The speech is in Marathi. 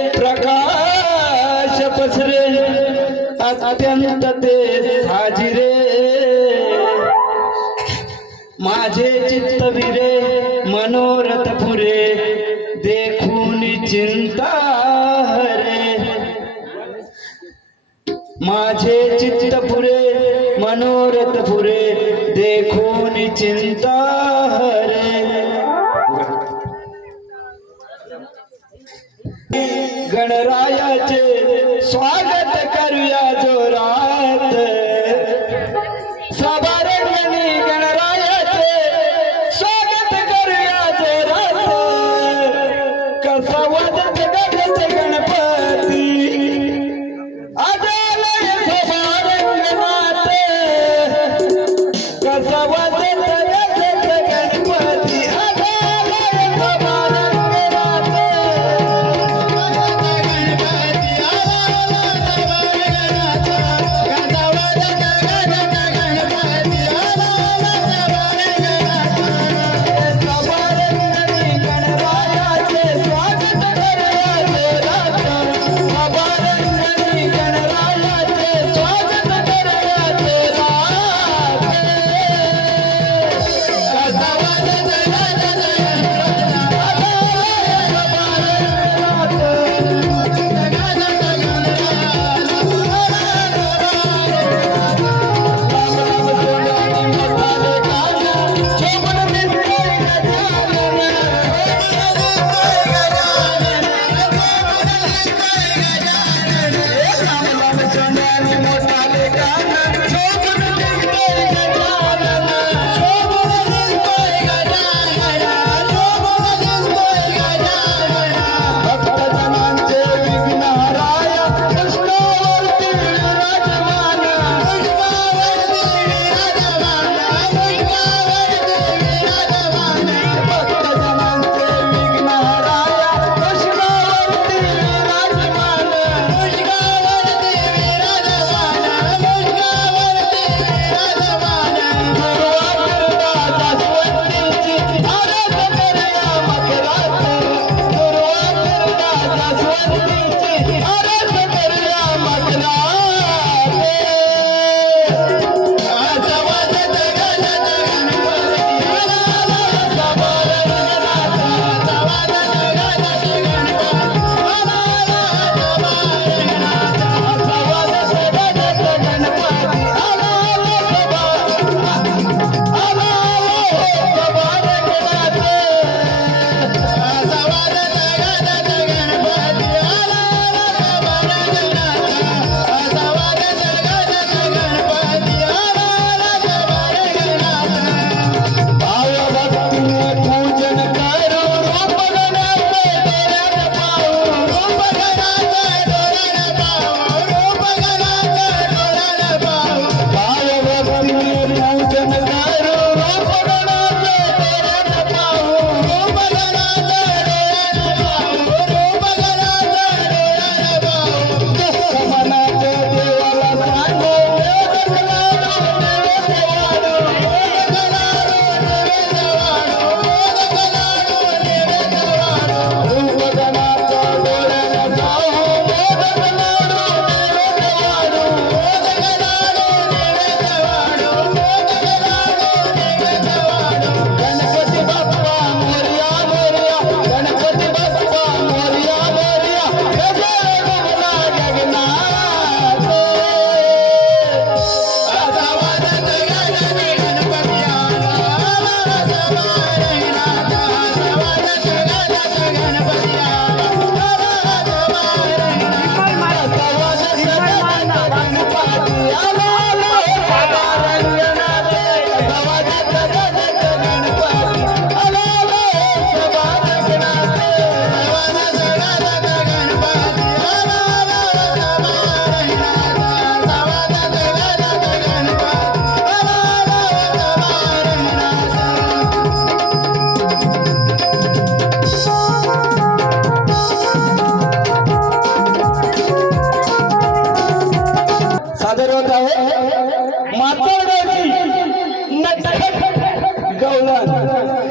प्रकाश पसरे अत्यंत ते हाजिरे. माझे चित्त विरे मनोरथ पुरे देखून चिंता हरे. माझे चित्त पुरे मनोरथ पुरे देखून चिंता हरे. गणरायाचे स्वागत करूया जो. दौलत